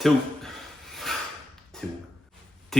TIG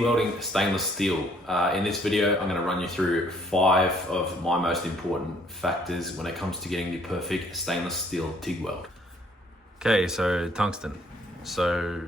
welding stainless steel. In this video, I'm going to run you through 5 of my most important factors when it comes to getting the perfect stainless steel TIG weld. Okay, so tungsten. So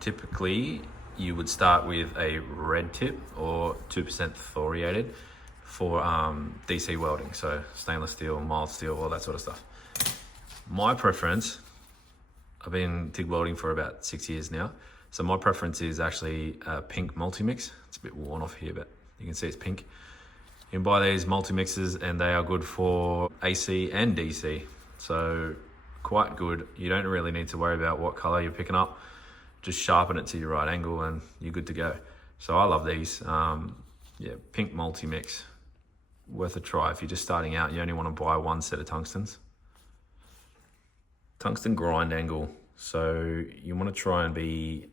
typically you would start with a red tip or 2% thoriated for DC welding. So stainless steel, mild steel, all that sort of stuff. My preference, I've been TIG welding for about 6 years now. So my preference is actually a pink multi-mix. It's a bit worn off here, but you can see it's pink. You can buy these multi-mixes and they are good for AC and DC. So quite good. You don't really need to worry about what color you're picking up. Just sharpen it to your right angle and you're good to go. So I love these. Yeah, pink multi-mix. Worth a try. If you're just starting out, you only want to buy 1 set of tungstens. Tungsten grind angle. So you want to try and be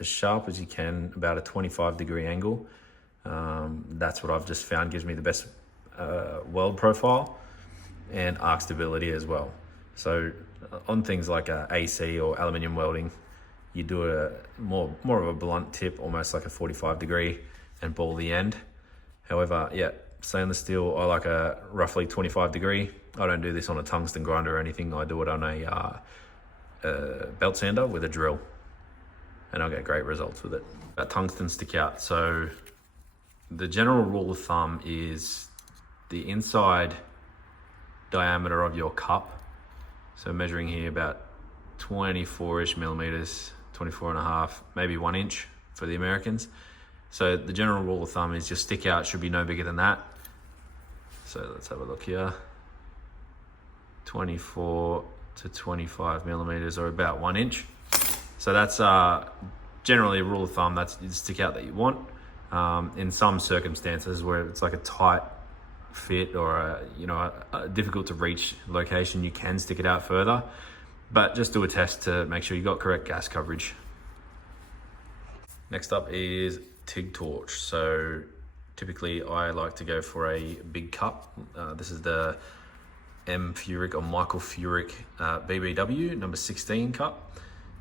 as sharp as you can, about a 25-degree angle. That's what I've just found gives me the best weld profile and arc stability as well. So on things like AC or aluminium welding, you do a more of a blunt tip, almost like a 45-degree, and ball the end. However, yeah, stainless steel, I like a roughly 25-degree. I don't do this on a tungsten grinder or anything. I do it on a belt sander with a drill, and I'll get great results with it. That tungsten stick out. So the general rule of thumb is the inside diameter of your cup. So measuring here about 24-ish millimeters, 24.5, maybe 1 inch for the Americans. So the general rule of thumb is your stick out should be no bigger than that. So let's have a look here. 24 to 25 millimeters, or about 1 inch. So that's generally a rule of thumb. That's the stick out that you want. In some circumstances where it's like a tight fit or a difficult to reach location, you can stick it out further, but just do a test to make sure you got correct gas coverage. Next up is TIG torch. So typically I like to go for a big cup. This is the Furick or Michael Furick BBW number 16 cup,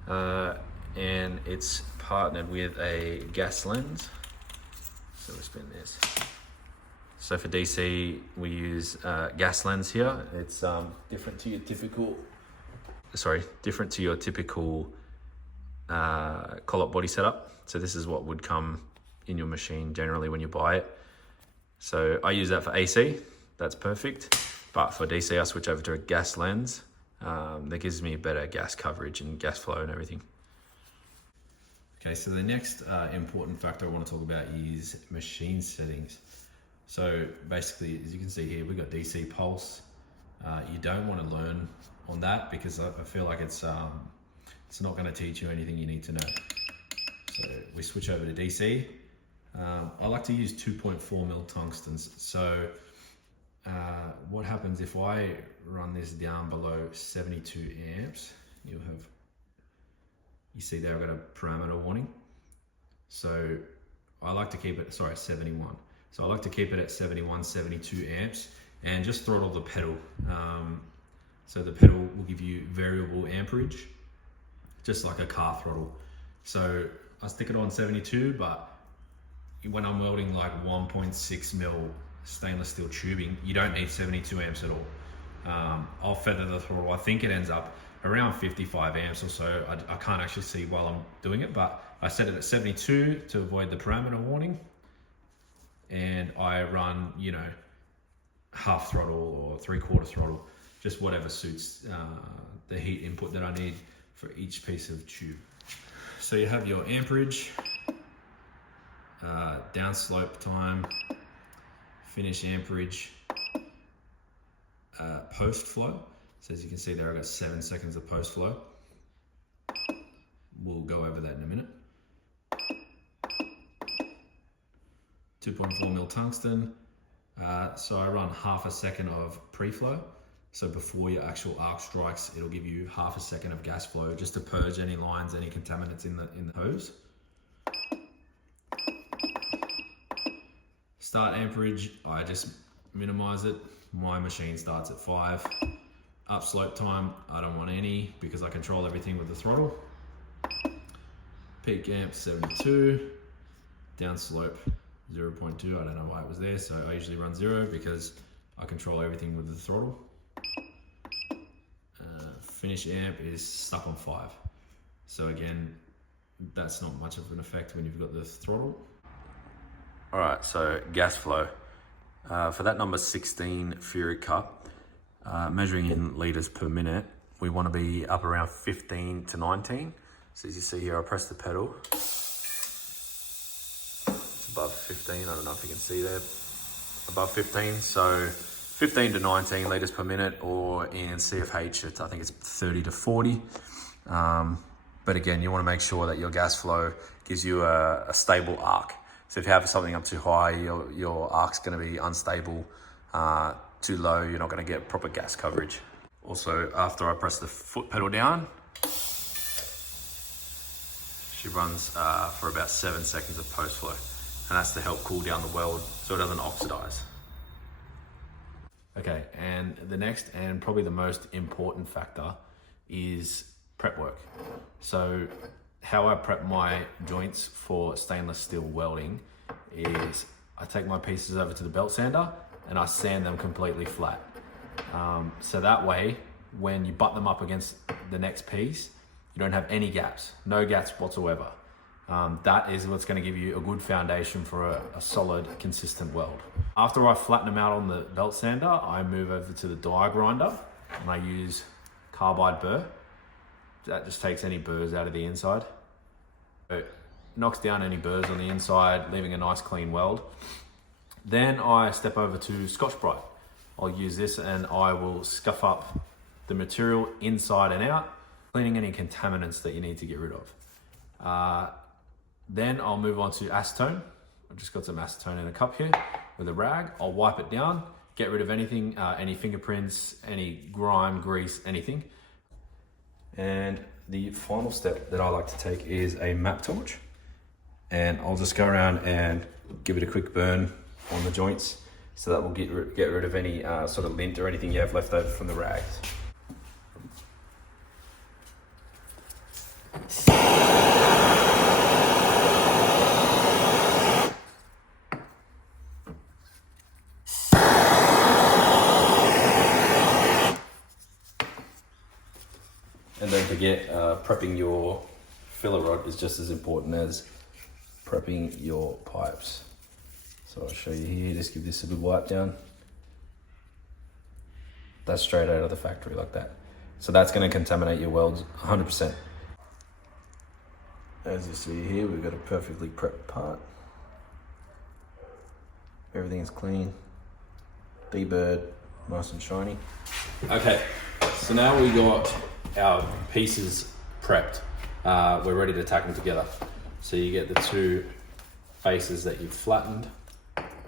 and it's partnered with a gas lens. So we spin this. So for DC we use gas lens here. It's different to your typical collet body setup. So this is what would come in your machine generally when you buy it. So I use that for AC. That's perfect. But for DC, I switch over to a gas lens. That gives me better gas coverage and gas flow and everything. Okay, so the next important factor I want to talk about is machine settings. So basically, as you can see here, we've got DC pulse. You don't want to learn on that because I feel like it's not going to teach you anything you need to know. So we switch over to DC. I like to use 2.4 mil tungstens. So what happens if I run this down below 72 amps, you see there I've got a parameter warning. So I like to keep it, 71. So I like to keep it at 71, 72 amps and just throttle the pedal. So the pedal will give you variable amperage, just like a car throttle. So I stick it on 72, but when I'm welding like 1.6 mil stainless steel tubing, you don't need 72 amps at all. I'll feather the throttle. I think it ends up around 55 amps or so. I can't actually see while I'm doing it, but I set it at 72 to avoid the parameter warning. And I run, half throttle or 3/4 throttle, just whatever suits the heat input that I need for each piece of tube. So you have your amperage, downslope time, finish amperage, post flow. So as you can see there, I've got 7 seconds of post flow. We'll go over that in a minute. 2.4 mil tungsten. So I run half a second of pre-flow. So before your actual arc strikes, it'll give you half a second of gas flow just to purge any lines, any contaminants in the hose. Start amperage, I just minimize it. My machine starts at 5. Upslope time, I don't want any because I control everything with the throttle. peak amp 72, down slope 0.2. I don't know why it was there, so I usually run 0 because I control everything with the throttle. Finish amp is stuck on 5. So again, that's not much of an effect when you've got the throttle. All right, so gas flow. For that number 16 Furick cup, measuring in litres per minute, we want to be up around 15 to 19. So as you see here, I press the pedal. It's above 15, I don't know if you can see there. Above 15, so 15 to 19 litres per minute, or in CFH, I think it's 30 to 40. But again, you want to make sure that your gas flow gives you a stable arc. So if you have something up too high, your arc's going to be unstable. Too low, you're not going to get proper gas coverage. Also, after I press the foot pedal down, she runs for about 7 seconds of post flow. And that's to help cool down the weld so it doesn't oxidize. Okay, and the next and probably the most important factor is prep work. So how I prep my joints for stainless steel welding is I take my pieces over to the belt sander and I sand them completely flat. So that way, when you butt them up against the next piece, you don't have any gaps, no gaps whatsoever. That is what's going to give you a good foundation for a solid, consistent weld. After I flatten them out on the belt sander, I move over to the die grinder and I use carbide burr. That just takes any burrs out of the inside. It knocks down any burrs on the inside, leaving a nice clean weld. Then I step over to Scotch-Brite. I'll use this and I will scuff up the material inside and out, cleaning any contaminants that you need to get rid of. Then I'll move on to acetone. I've just got some acetone in a cup here with a rag. I'll wipe it down, get rid of anything, any fingerprints, any grime, grease, anything. And the final step that I like to take is a map torch. And I'll just go around and give it a quick burn on the joints. So that will get rid of any sort of lint or anything you have left over from the rags. And don't forget, prepping your filler rod is just as important as prepping your pipes. So I'll show you here, just give this a good wipe down. That's straight out of the factory like that. So that's going to contaminate your welds 100%. As you see here, we've got a perfectly prepped part. Everything is clean, deburred, nice and shiny. Okay, so now we got our pieces prepped. We're ready to tack them together. So you get the two faces that you've flattened,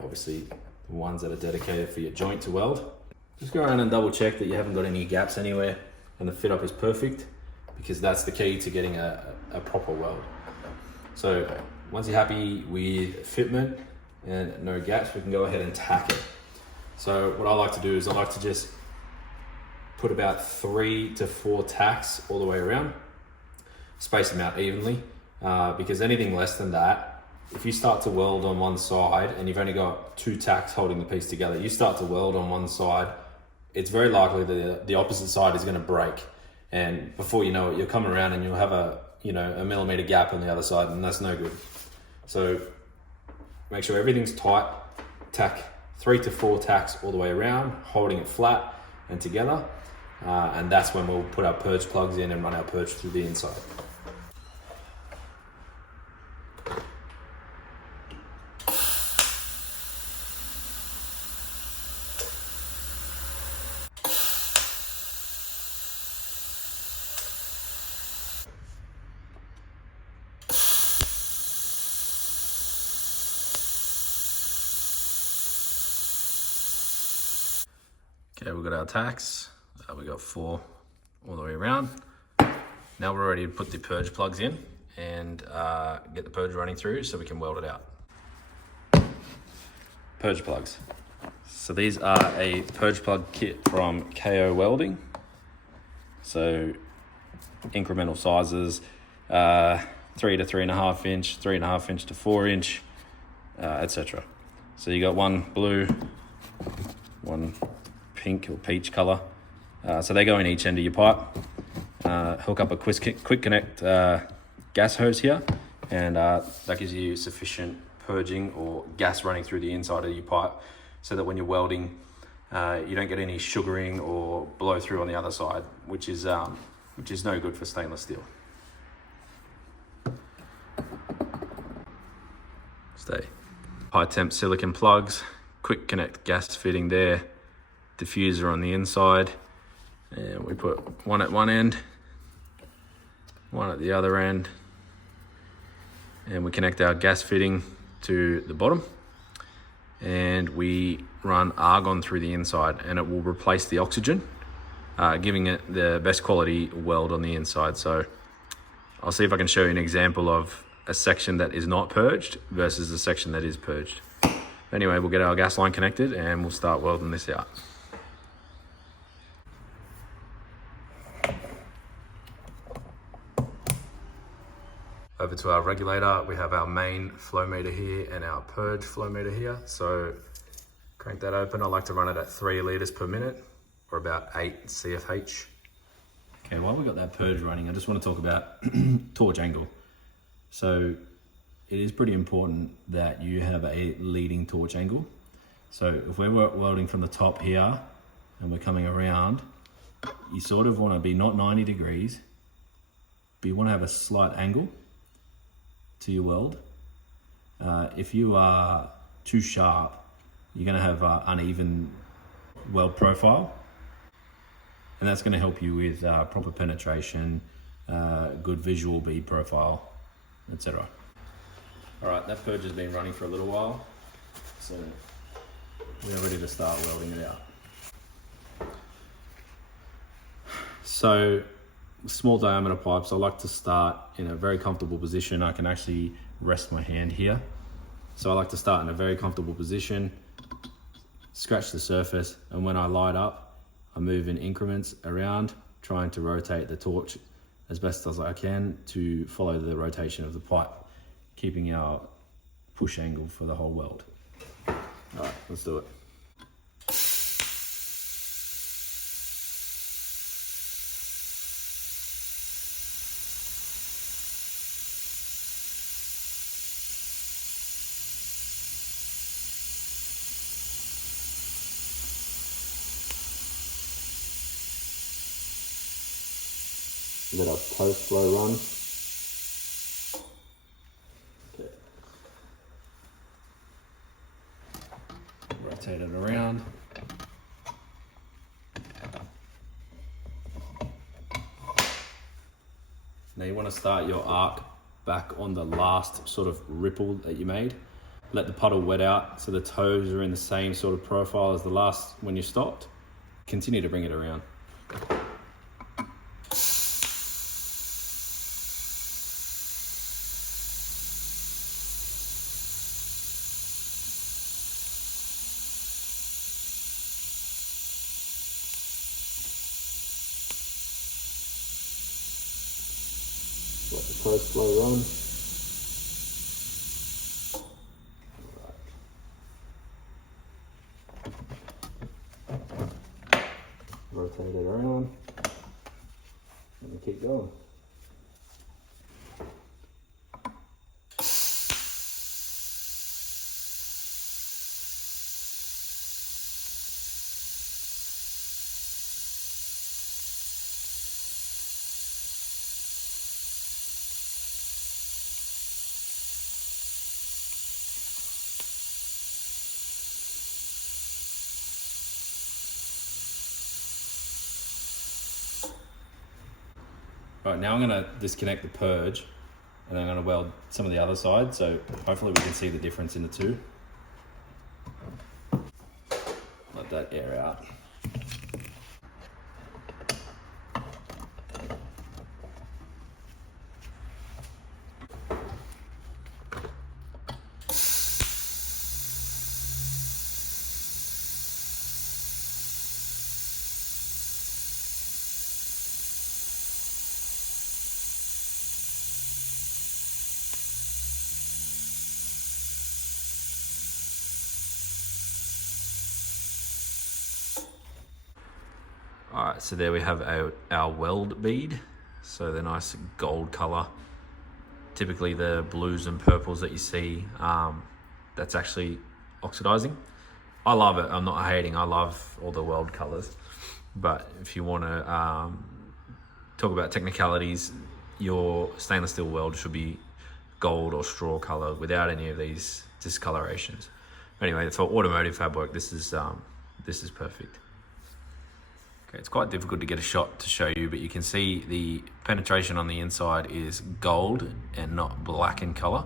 obviously the ones that are dedicated for your joint to weld. Just go around and double check that you haven't got any gaps anywhere and the fit up is perfect, because that's the key to getting a proper weld. So once you're happy with fitment and no gaps, we can go ahead and tack it. So what I like to do is I like to just put about 3 to 4 tacks all the way around, space them out evenly, because anything less than that, if you start to weld on one side and you've only got 2 tacks holding the piece together, you start to weld on one side, it's very likely that the opposite side is going to break, and before you know it, you'll come around and you'll have a millimeter gap on the other side, and that's no good. So make sure everything's tight, tack 3 to 4 tacks all the way around, holding it flat and together, and that's when we'll put our purge plugs in and run our purge through the inside. Okay, we've got our tacks. We got 4 all the way around. Now we're ready to put the purge plugs in and get the purge running through so we can weld it out. Purge plugs. So these are a purge plug kit from KO Welding. So incremental sizes. The 3 to 3.5 inch, 3.5 inch to 4 inch, etc. So you got one blue, one pink or peach color. So they go in each end of your pipe. Hook up a quick connect gas hose here, and that gives you sufficient purging or gas running through the inside of your pipe, so that when you're welding, you don't get any sugaring or blow through on the other side, which is no good for stainless steel. Stay. High temp silicon plugs, quick connect gas fitting there, diffuser on the inside, and we put one at one end, one at the other end, and we connect our gas fitting to the bottom, and we run argon through the inside, and it will replace the oxygen, giving it the best quality weld on the inside. So I'll see if I can show you an example of a section that is not purged versus a section that is purged. Anyway, we'll get our gas line connected and we'll start welding this out. Over to our regulator, we have our main flow meter here and our purge flow meter here. So crank that open. I like to run it at 3 liters per minute, or about 8 CFH. Okay, while we've got that purge running, I just want to talk about torch angle. So it is pretty important that you have a leading torch angle. So if we're welding from the top here and we're coming around, you sort of want to be not 90 degrees, but you want to have a slight angle to your weld. If you are too sharp, you're going to have uneven weld profile, and that's going to help you with proper penetration, good visual bead profile, etc. All right, that purge has been running for a little while, so we are ready to start welding it out. So small diameter pipes, I like to start in a very comfortable position. I can actually rest my hand here. So I like to start in a very comfortable position, scratch the surface, and when I light up, I move in increments around, trying to rotate the torch as best as I can to follow the rotation of the pipe, keeping our push angle for the whole weld. All right, let's do it. Let our post flow run. Okay. Rotate it around. Now you want to start your arc back on the last sort of ripple that you made. Let the puddle wet out so the toes are in the same sort of profile as the last when you stopped. Continue to bring it around. Let the post flow run. Rotate it around and keep going. Right, now I'm going to disconnect the purge and I'm going to weld some of the other side, so hopefully we can see the difference in the two. Let that air out. right, so there we have our weld bead. So the nice gold color. Typically the blues and purples that you see, that's actually oxidizing. I love it, I'm not hating, I love all the weld colors. But if you want to talk about technicalities, your stainless steel weld should be gold or straw color without any of these discolorations. Anyway, for automotive fab work, this is perfect. Okay, it's quite difficult to get a shot to show you, but you can see the penetration on the inside is gold and not black in color.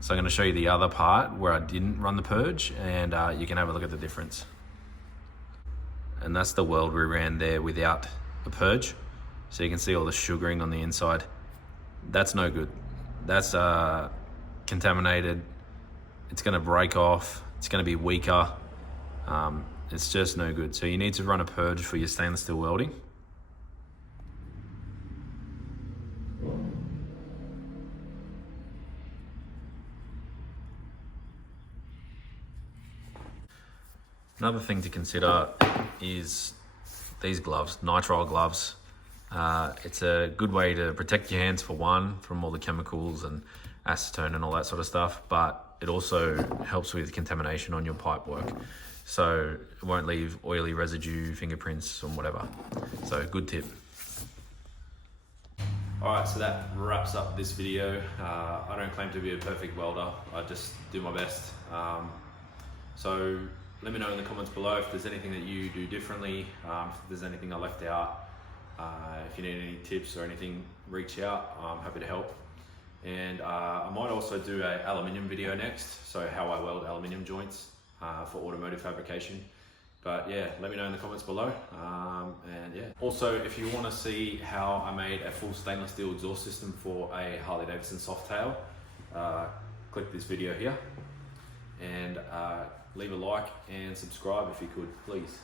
So I'm going to show you the other part where I didn't run the purge, and you can have a look at the difference. And that's the weld we ran there without the purge. So you can see all the sugaring on the inside. That's no good. That's contaminated. It's going to break off. It's going to be weaker. It's just no good. So you need to run a purge for your stainless steel welding. Another thing to consider is these gloves, nitrile gloves. It's a good way to protect your hands, for one, from all the chemicals and acetone and all that sort of stuff, but it also helps with contamination on your pipe work. So it won't leave oily residue, fingerprints, or whatever. So good tip. All right, so that wraps up this video. I don't claim to be a perfect welder. I just do my best. So let me know in the comments below if there's anything that you do differently, if there's anything I left out. If you need any tips or anything, reach out. I'm happy to help. And I might also do an aluminium video next, so how I weld aluminium joints for automotive fabrication. But yeah, let me know in the comments below. And yeah, also if you want to see how I made a full stainless steel exhaust system for a Harley Davidson Softail, click this video here, and leave a like and subscribe if you could, please.